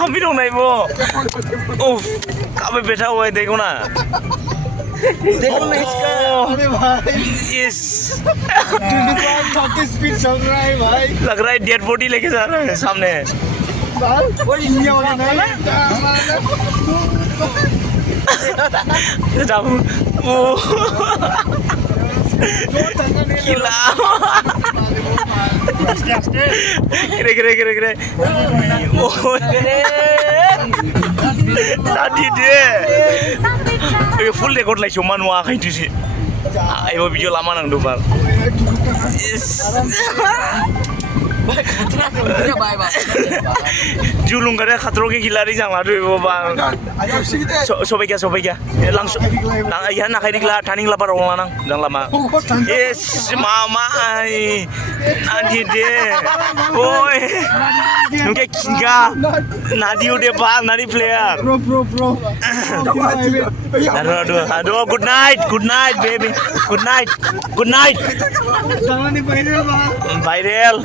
खामी दं नाय वो उफ कब बैठा हुआ है देखो ना देखो ना इसका अरे भाई यस 25-30 स्पीड चल रहा है भाई लग रहा है डेड बॉडी लेके जा रहा है सामने वो इंडिया वाला नहीं वो gila kira oh tadi deh full record lah cuman wah kayak itu sih ayo video lama nang dobar julung kada khatro ke khilari jang la doi bang sobai kya langsung nang ya nak kai dikla taning lapar orang lanang jang lama yes mama ai adi de boy nungke kinga nadi udah bang nadi player bro aduh good night baby good night jangan di viral bang viral